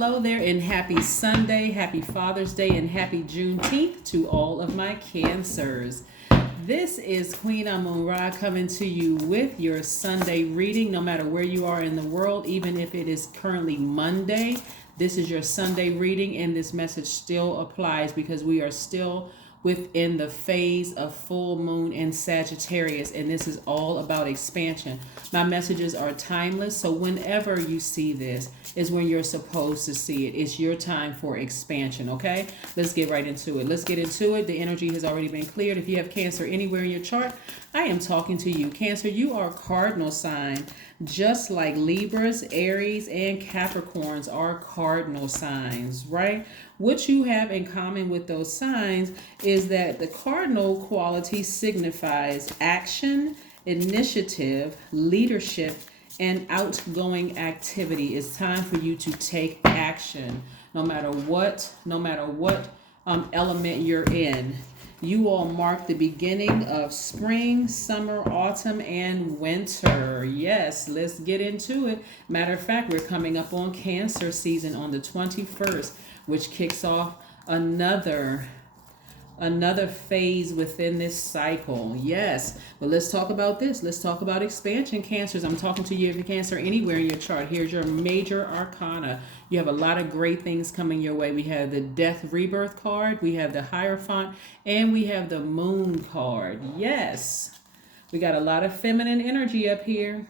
hello there, and happy Sunday, happy Father's Day, and happy Juneteenth to all of my Cancers. This is Queen Amun Ra coming to you with your Sunday reading, no matter where you are in the world, even if it is currently Monday. This is your Sunday reading, and this message still applies because we are still within the phase of full moon in Sagittarius, and this is all about expansion. My messages are timeless, so whenever you see this is when you're supposed to see it. It's your time for expansion, okay? Let's get right into it. The energy has already been cleared. If you have Cancer anywhere in your chart, I am talking to you. Cancer, you are a cardinal sign, just like Libras, Aries, and Capricorns are cardinal signs, right? What you have in common with those signs is that the cardinal quality signifies action, initiative, leadership, and outgoing activity. It's time for you to take action, no matter what element you're in. You all mark the beginning of spring, summer, autumn, and winter. Yes, let's get into it. Matter of fact, we're coming up on Cancer season on the 21st, which kicks off another phase within this cycle. Yes, but let's talk about this. Let's talk about expansion, Cancers. I'm talking to you if you're Cancer anywhere in your chart. Here's your major arcana. You have a lot of great things coming your way. We have the Death Rebirth card, we have the Hierophant, and we have the Moon card. Yes, we got a lot of feminine energy up here.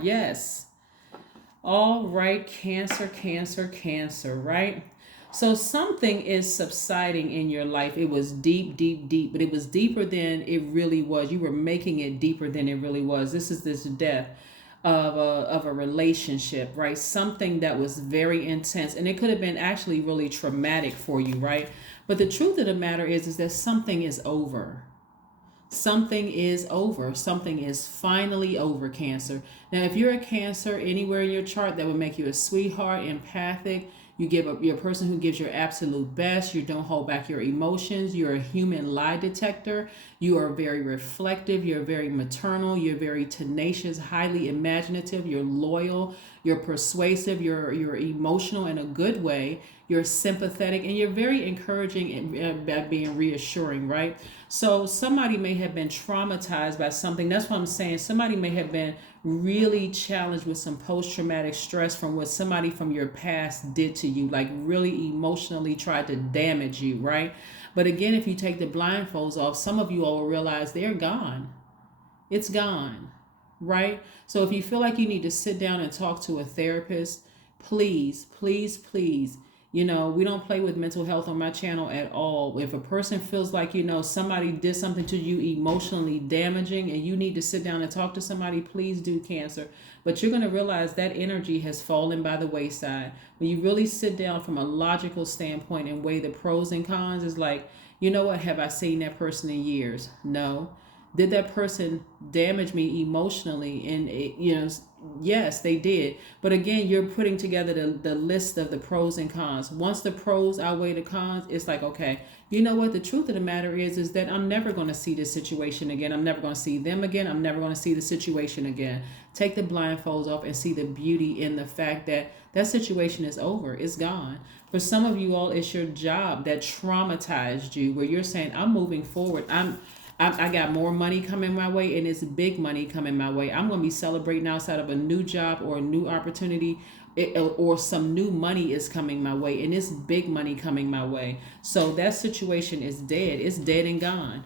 Yes. All right, Cancer, right? So something is subsiding in your life. It was deep, but it was deeper than it really was. You were making it deeper than it really was. This is this death of a relationship, right? Something that was very intense, and it could have been actually really traumatic for you, right? But the truth of the matter is that something is over. Something is over. Something is finally over, Cancer. Now, if you're a Cancer anywhere in your chart, that would make you a sweetheart, empathic. You're a person who gives your absolute best. You don't hold back your emotions. You're a human lie detector. You are very reflective. You're very maternal. You're very tenacious, highly imaginative. You're loyal. You're persuasive. You're emotional in a good way. You're sympathetic, and you're very encouraging and being reassuring, right? So somebody may have been traumatized by something. That's what I'm saying. Somebody may have been really challenged with some post-traumatic stress from what somebody from your past did to you, like really emotionally tried to damage you, right? But again, if you take the blindfolds off, some of you all will realize they're gone. It's gone, right? So if you feel like you need to sit down and talk to a therapist, please. We don't play with mental health on my channel at all. If a person feels like, somebody did something to you emotionally damaging and you need to sit down and talk to somebody, please do, Cancer. But you're going to realize that energy has fallen by the wayside. When you really sit down from a logical standpoint and weigh the pros and cons, it's like, what? Have I seen that person in years? No. Did that person damage me emotionally? And, yes, they did. But again, you're putting together the list of the pros and cons. Once the pros outweigh the cons, it's like, okay, you know what? The truth of the matter is that I'm never going to see this situation again. I'm never going to see them again. I'm never going to see the situation again. Take the blindfolds off and see the beauty in the fact that that situation is over. It's gone. For some of you all, it's your job that traumatized you, where you're saying, I'm moving forward. I got more money coming my way, and it's big money coming my way. I'm going to be celebrating outside of a new job or a new opportunity, or some new money is coming my way, and it's big money coming my way. So that situation is dead. It's dead and gone.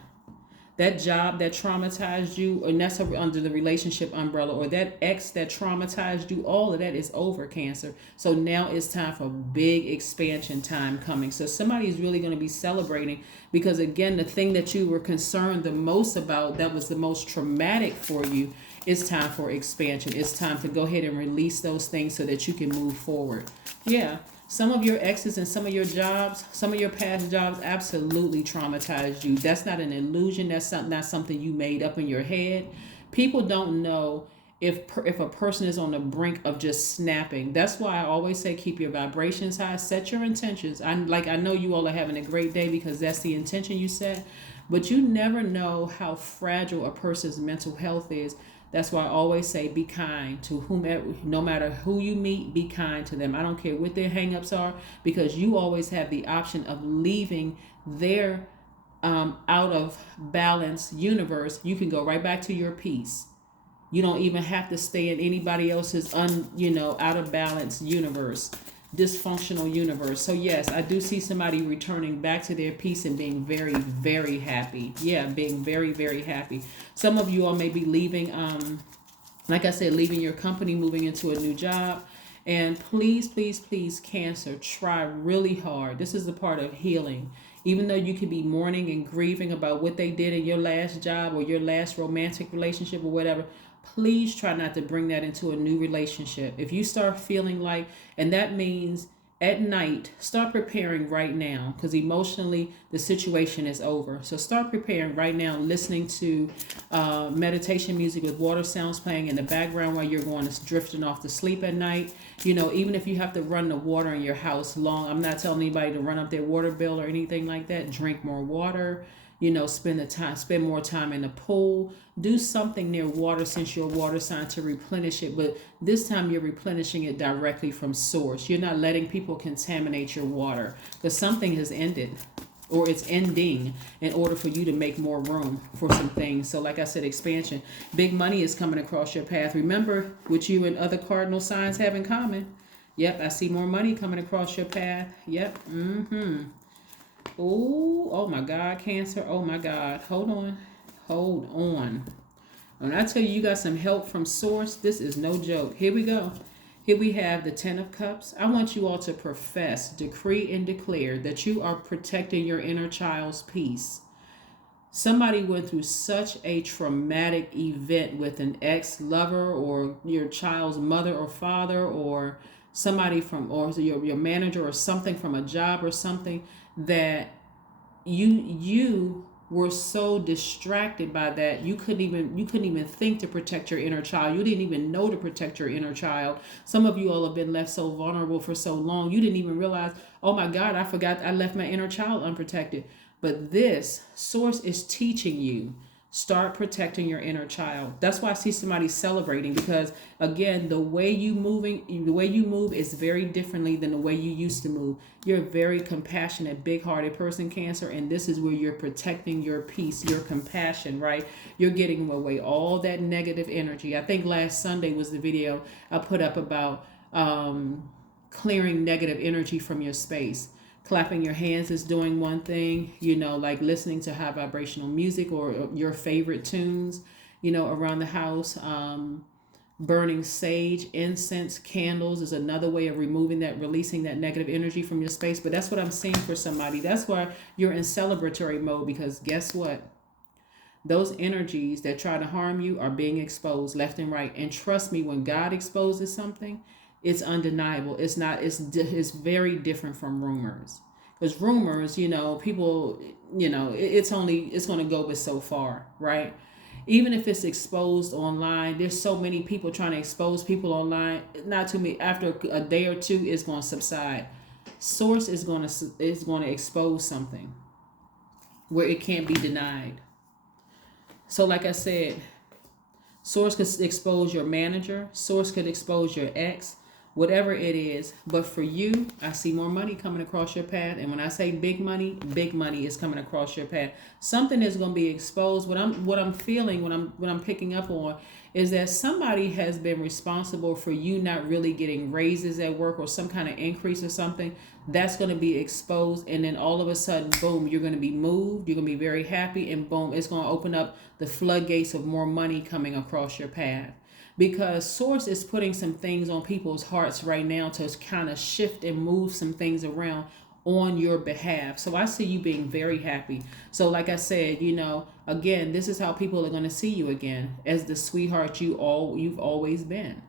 That job that traumatized you, and that's under the relationship umbrella, or that ex that traumatized you, all of that is over, Cancer. So now it's time for big expansion time coming. So somebody is really going to be celebrating, because again, the thing that you were concerned the most about, that was the most traumatic for you, it's time for expansion. It's time to go ahead and release those things so that you can move forward. Yeah. Some of your exes and some of your jobs, some of your past jobs absolutely traumatized you. That's not an illusion. That's not something you made up in your head. People don't know if a person is on the brink of just snapping. That's why I always say keep your vibrations high, set your intentions. I know you all are having a great day because that's the intention you set, but you never know how fragile a person's mental health is. That's why I always say be kind to whomever, no matter who you meet, be kind to them. I don't care what their hangups are, because you always have the option of leaving their out of balance universe. You can go right back to your peace. You don't even have to stay in anybody else's out of balance universe, dysfunctional universe. So yes, I do see somebody returning back to their peace and being very, very happy. Yeah, being very, very happy. Some of you all may be leaving, like I said, leaving your company, moving into a new job. And please, please, please, Cancer, try really hard. This is a part of healing. Even though you could be mourning and grieving about what they did in your last job or your last romantic relationship or whatever, please try not to bring that into a new relationship. If you start feeling like, and that means at night, start preparing right now, because emotionally the situation is over. So start preparing right now, listening to meditation music with water sounds playing in the background while you're going to drifting off to sleep at night. Even if you have to run the water in your house long, I'm not telling anybody to run up their water bill or anything like that. Drink more water. Spend more time in the pool. Do something near water, since you're a water sign, to replenish it. But this time you're replenishing it directly from source. You're not letting people contaminate your water, because something has ended or it's ending in order for you to make more room for some things. So like I said, expansion. Big money is coming across your path. Remember what you and other cardinal signs have in common. Yep, I see more money coming across your path. Yep. Oh my God, Cancer. Oh my God. Hold on. When I tell you you got some help from source, this is no joke. Here we go. Here we have the Ten of Cups. I want you all to profess, decree, and declare that you are protecting your inner child's peace. Somebody went through such a traumatic event with an ex-lover, or your child's mother or father, or somebody from, or your manager, or something from a job or something, that you were so distracted by that you couldn't even think to protect your inner child. You didn't even know to protect your inner child. Some of you all have been left so vulnerable for so long, you didn't even realize, oh my God, I forgot I left my inner child unprotected. But this source is teaching you, start protecting your inner child. That's why I see somebody celebrating, because again, the way you move is very differently than the way you used to move. You're a very compassionate, big-hearted person, Cancer, and this is where you're protecting your peace, your compassion, right? You're getting away all that negative energy. I think last Sunday was the video I put up about clearing negative energy from your space. Clapping your hands is doing one thing, like listening to high vibrational music or your favorite tunes, around the house. Burning sage, incense, candles is another way of releasing that negative energy from your space. But that's what I'm seeing for somebody. That's why you're in celebratory mode, because guess what? Those energies that try to harm you are being exposed left and right. And trust me, when God exposes something, it's undeniable. It's very different from rumors. Because rumors, people, it's going to go but so far, right? Even if it's exposed online, there's so many people trying to expose people online. Not too many. After a day or two, it's going to subside. Source is going to expose something where it can't be denied. So like I said, source could expose your manager. Source could expose your ex. Whatever it is. But for you, I see more money coming across your path. And when I say big money is coming across your path. Something is going to be exposed. What I'm feeling, what I'm picking up on, is that somebody has been responsible for you not really getting raises at work or some kind of increase or something. That's going to be exposed. And then all of a sudden, boom, you're going to be moved. You're going to be very happy. And boom, it's going to open up the floodgates of more money coming across your path. Because source is putting some things on people's hearts right now to kind of shift and move some things around on your behalf. So I see you being very happy. So like I said, again, this is how people are going to see you again, as the sweetheart you've always been,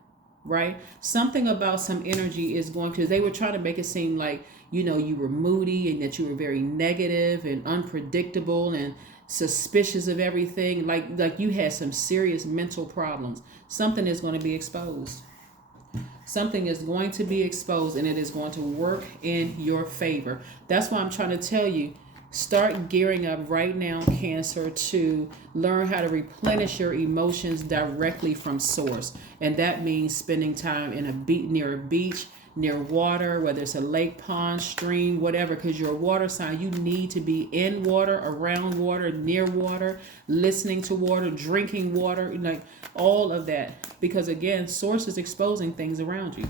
right? Something about some energy is going to, they were trying to make it seem like, you were moody and that you were very negative and unpredictable and suspicious of everything, like you had some serious mental problems. Something is going to be exposed. Something is going to be exposed, and it is going to work in your favor. That's why I'm trying to tell you, Start gearing up right now, Cancer, to learn how to replenish your emotions directly from source. And that means spending time in near a beach, near water, whether it's a lake, pond, stream, whatever, because you're a water sign. You need to be in water, around water, near water, listening to water, drinking water, like all of that. Because again, source is exposing things around you.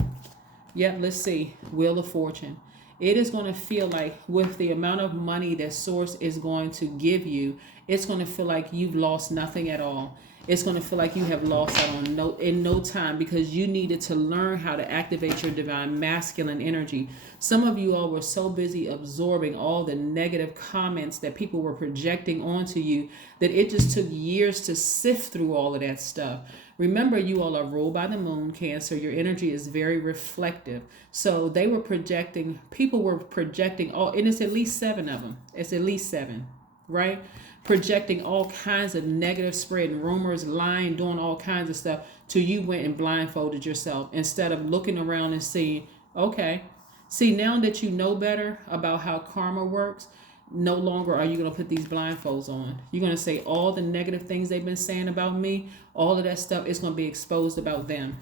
Yep, let's see. Wheel of Fortune. It is going to feel like with the amount of money that source is going to give you, it's going to feel like you've lost nothing at all. It's going to feel like you have lost out on in no time, because you needed to learn how to activate your divine masculine energy. Some of you all were so busy absorbing all the negative comments that people were projecting onto you that it just took years to sift through all of that stuff. Remember, you all are ruled by the moon, Cancer. Your energy is very reflective. So they were projecting, people were projecting all, and it's at least 7 of them. It's at least 7, right? Projecting all kinds of negative, spreading rumors, lying, doing all kinds of stuff, till you went and blindfolded yourself instead of looking around and seeing, okay, see, now that you know better about how karma works, no longer are you going to put these blindfolds on. You're going to say all the negative things they've been saying about me, all of that stuff is going to be exposed about them.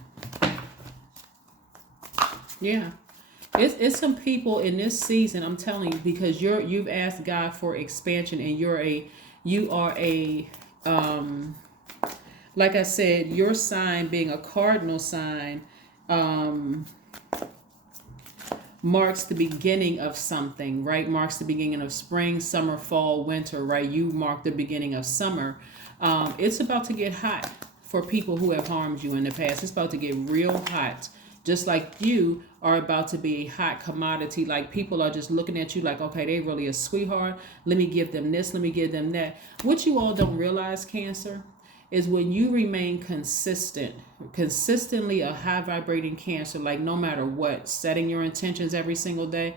Yeah. It's some people in this season, I'm telling you, because you've asked God for expansion, and you are a like I said, your sign being a cardinal sign marks the beginning of something, right? Marks the beginning of spring, summer, fall, winter, right? You mark the beginning of summer. It's about to get hot for people who have harmed you in the past. It's about to get real hot. Just like you are about to be a hot commodity. Like people are just looking at you like, okay, they really a sweetheart. Let me give them this. Let me give them that. What you all don't realize, Cancer, is when you remain consistently a high vibrating Cancer, like no matter what, setting your intentions every single day,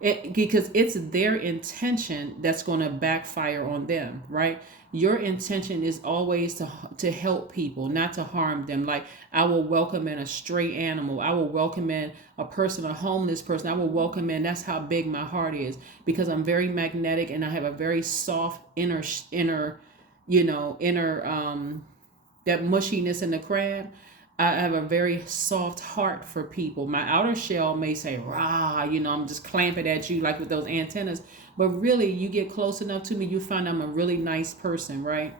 because it's their intention that's going to backfire on them, right? Your intention is always to help people, not to harm them. Like, I will welcome in a stray animal. I will welcome in a person, a homeless person. I will welcome in. That's how big my heart is, because I'm very magnetic and I have a very soft inner, that mushiness in the crab. I have a very soft heart for people. My outer shell may say, rah, I'm just clamping at you like with those antennas. But really, you get close enough to me, you find I'm a really nice person, right?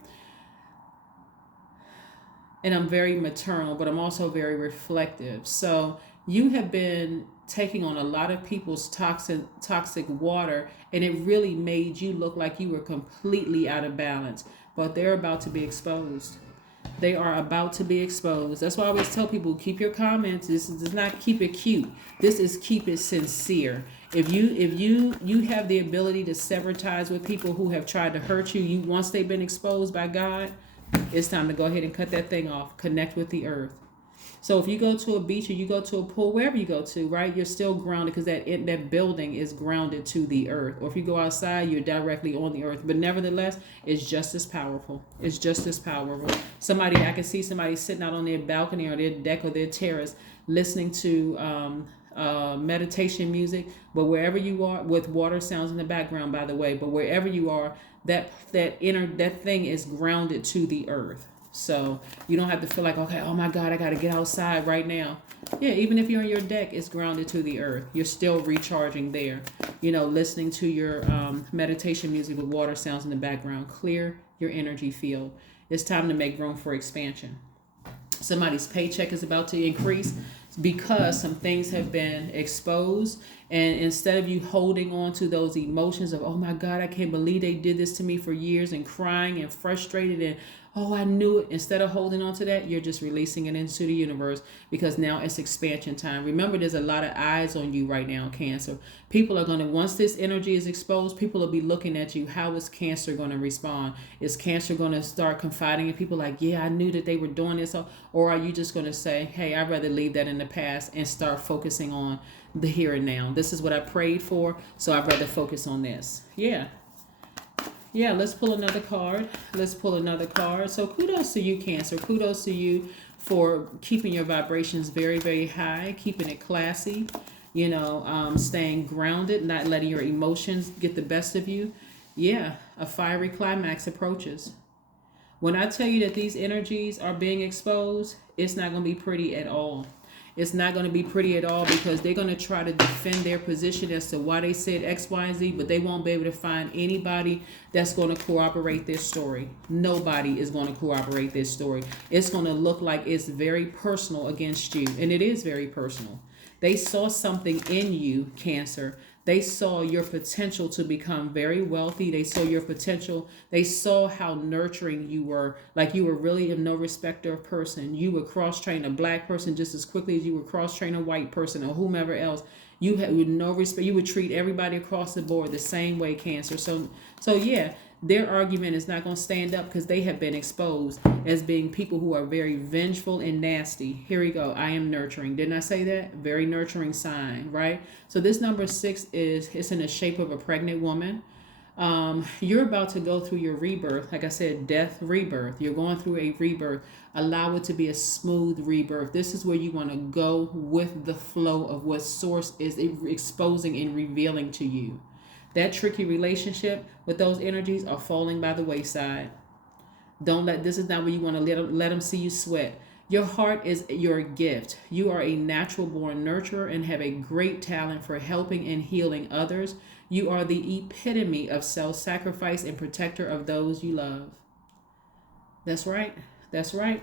And I'm very maternal, but I'm also very reflective. So you have been taking on a lot of people's toxic water, and it really made you look like you were completely out of balance. But they're about to be exposed. They are about to be exposed. That's why I always tell people, keep your comments. This is not keep it cute. This is keep it sincere. If you have the ability to sever ties with people who have tried to hurt you, once they've been exposed by God, it's time to go ahead and cut that thing off. Connect with the earth. So if you go to a beach or you go to a pool, wherever you go to, right, you're still grounded, because that building is grounded to the earth. Or if you go outside, you're directly on the earth. But nevertheless, it's just as powerful. It's just as powerful. I can see somebody sitting out on their balcony or their deck or their terrace listening to meditation music. But wherever you are, with water sounds in the background, by the way, but wherever you are, that thing is grounded to the earth. So you don't have to feel like, okay, oh my God, I got to get outside right now. Yeah, even if you're on your deck, it's grounded to the earth. You're still recharging there. Listening to your meditation music with water sounds in the background. Clear your energy field. It's time to make room for expansion. Somebody's paycheck is about to increase because some things have been exposed. And instead of you holding on to those emotions of, oh my God, I can't believe they did this to me for years, and crying and frustrated and, oh, I knew it. Instead of holding on to that, you're just releasing it into the universe, because now it's expansion time. Remember, there's a lot of eyes on you right now, Cancer. People are going to, once this energy is exposed, people will be looking at you. How is Cancer going to respond? Is Cancer going to start confiding in people like, yeah, I knew that they were doing this? Or are you just going to say, hey, I'd rather leave that in the past and start focusing on the here and now? This is what I prayed for, so I'd rather focus on this. Yeah, let's pull another card. So kudos to you, Cancer. Kudos to you for keeping your vibrations very, very high, keeping it classy, staying grounded, not letting your emotions get the best of you. Yeah, a fiery climax approaches. When I tell you that these energies are being exposed, it's not going to be pretty at all. It's not going to be pretty at all because they're going to try to defend their position as to why they said X, Y, and Z, but they won't be able to find anybody that's going to corroborate this story. Nobody is going to corroborate this story. It's going to look like it's very personal against you, and it is very personal. They saw something in you, Cancer. They saw your potential to become very wealthy. They saw your potential. They saw how nurturing you were. Like you were really a no respecter of person. You would cross train a black person just as quickly as you would cross train a white person or whomever else. You had with no respect. You would treat everybody across the board the same way, Cancer. So yeah, their argument is not going to stand up because they have been exposed as being people who are very vengeful and nasty. Here we go. I am nurturing. Didn't I say that? Very nurturing sign, right? So this number 6 it's in the shape of a pregnant woman. You're about to go through your rebirth. Like I said, death, rebirth. You're going through a rebirth. Allow it to be a smooth rebirth. This is where you want to go with the flow of what source is exposing and revealing to you. That tricky relationship with those energies are falling by the wayside. Don't let This is not where you want to let them see you sweat. Your heart is your gift. You are a natural born nurturer and have a great talent for helping and healing others. You are the epitome of self-sacrifice and protector of those you love. That's right. That's right.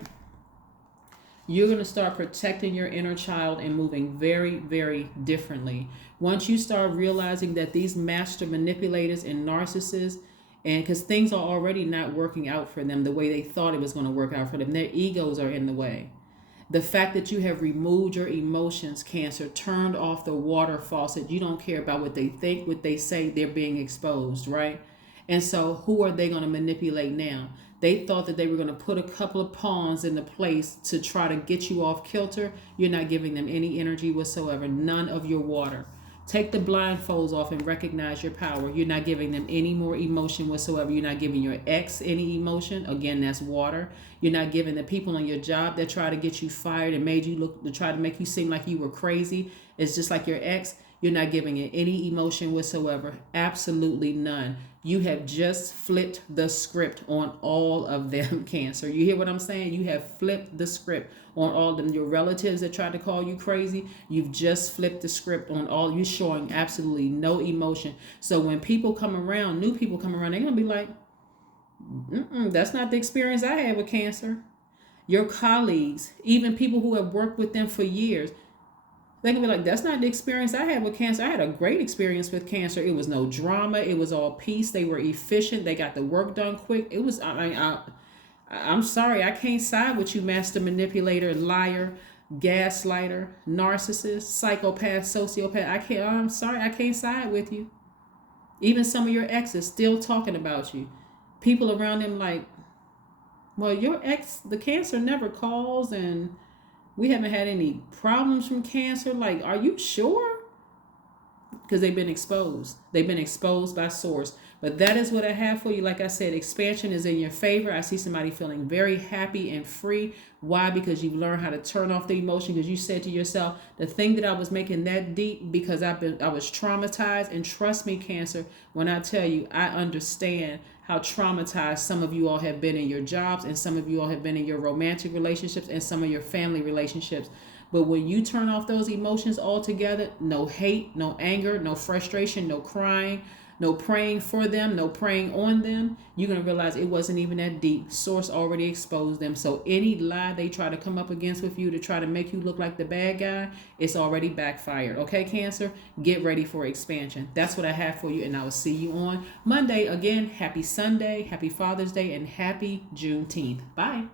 You're going to start protecting your inner child and moving very, very differently. Once you start realizing that these master manipulators and narcissists, and because things are already not working out for them the way they thought it was going to work out for them, their egos are in the way. The fact that you have removed your emotions, Cancer, turned off the water faucet, you don't care about what they think, what they say, they're being exposed, right? And so who are they going to manipulate now? They thought that they were going to put a couple of pawns in the place to try to get you off kilter. You're not giving them any energy whatsoever, none of your water. Take the blindfolds off and recognize your power. You're not giving them any more emotion whatsoever. You're not giving your ex any emotion. Again, that's water. You're not giving the people on your job that try to get you fired and made you look to try to make you seem like you were crazy. It's just like your ex. You're not giving it any emotion whatsoever. Absolutely none. You have just flipped the script on all of them, Cancer. You hear what I'm saying? You have flipped the script on all of them. Your relatives that tried to call you crazy, you've just flipped the script on all. You showing absolutely no emotion. So when people come around, new people come around, they're going to be like, that's not the experience I had with Cancer. Your colleagues, even people who have worked with them for years, they can be like, that's not the experience I had with Cancer. I had a great experience with Cancer. It was no drama. It was all peace. They were efficient. They got the work done quick. It was, I'm sorry. I can't side with you, master manipulator, liar, gaslighter, narcissist, psychopath, sociopath. I'm sorry. I can't side with you. Even some of your exes still talking about you. People around them like, well, your ex, the Cancer never calls and we haven't had any problems from Cancer. Like, are you sure? Because they've been exposed. They've been exposed by source. But that is what I have for you. Like I said, expansion is in your favor. I see somebody feeling very happy and free. Why? Because you've learned how to turn off the emotion. Because you said to yourself, the thing that I was making that deep because I was traumatized. And trust me, Cancer, when I tell you, I understand how traumatized some of you all have been in your jobs and some of you all have been in your romantic relationships and some of your family relationships. But when you turn off those emotions altogether, no hate, no anger, no frustration, no crying, no praying for them, no praying on them, you're going to realize it wasn't even that deep. Source already exposed them. So any lie they try to come up against with you to try to make you look like the bad guy, it's already backfired. Okay, Cancer? Get ready for expansion. That's what I have for you, and I will see you on Monday. Again, happy Sunday, happy Father's Day, and happy Juneteenth. Bye.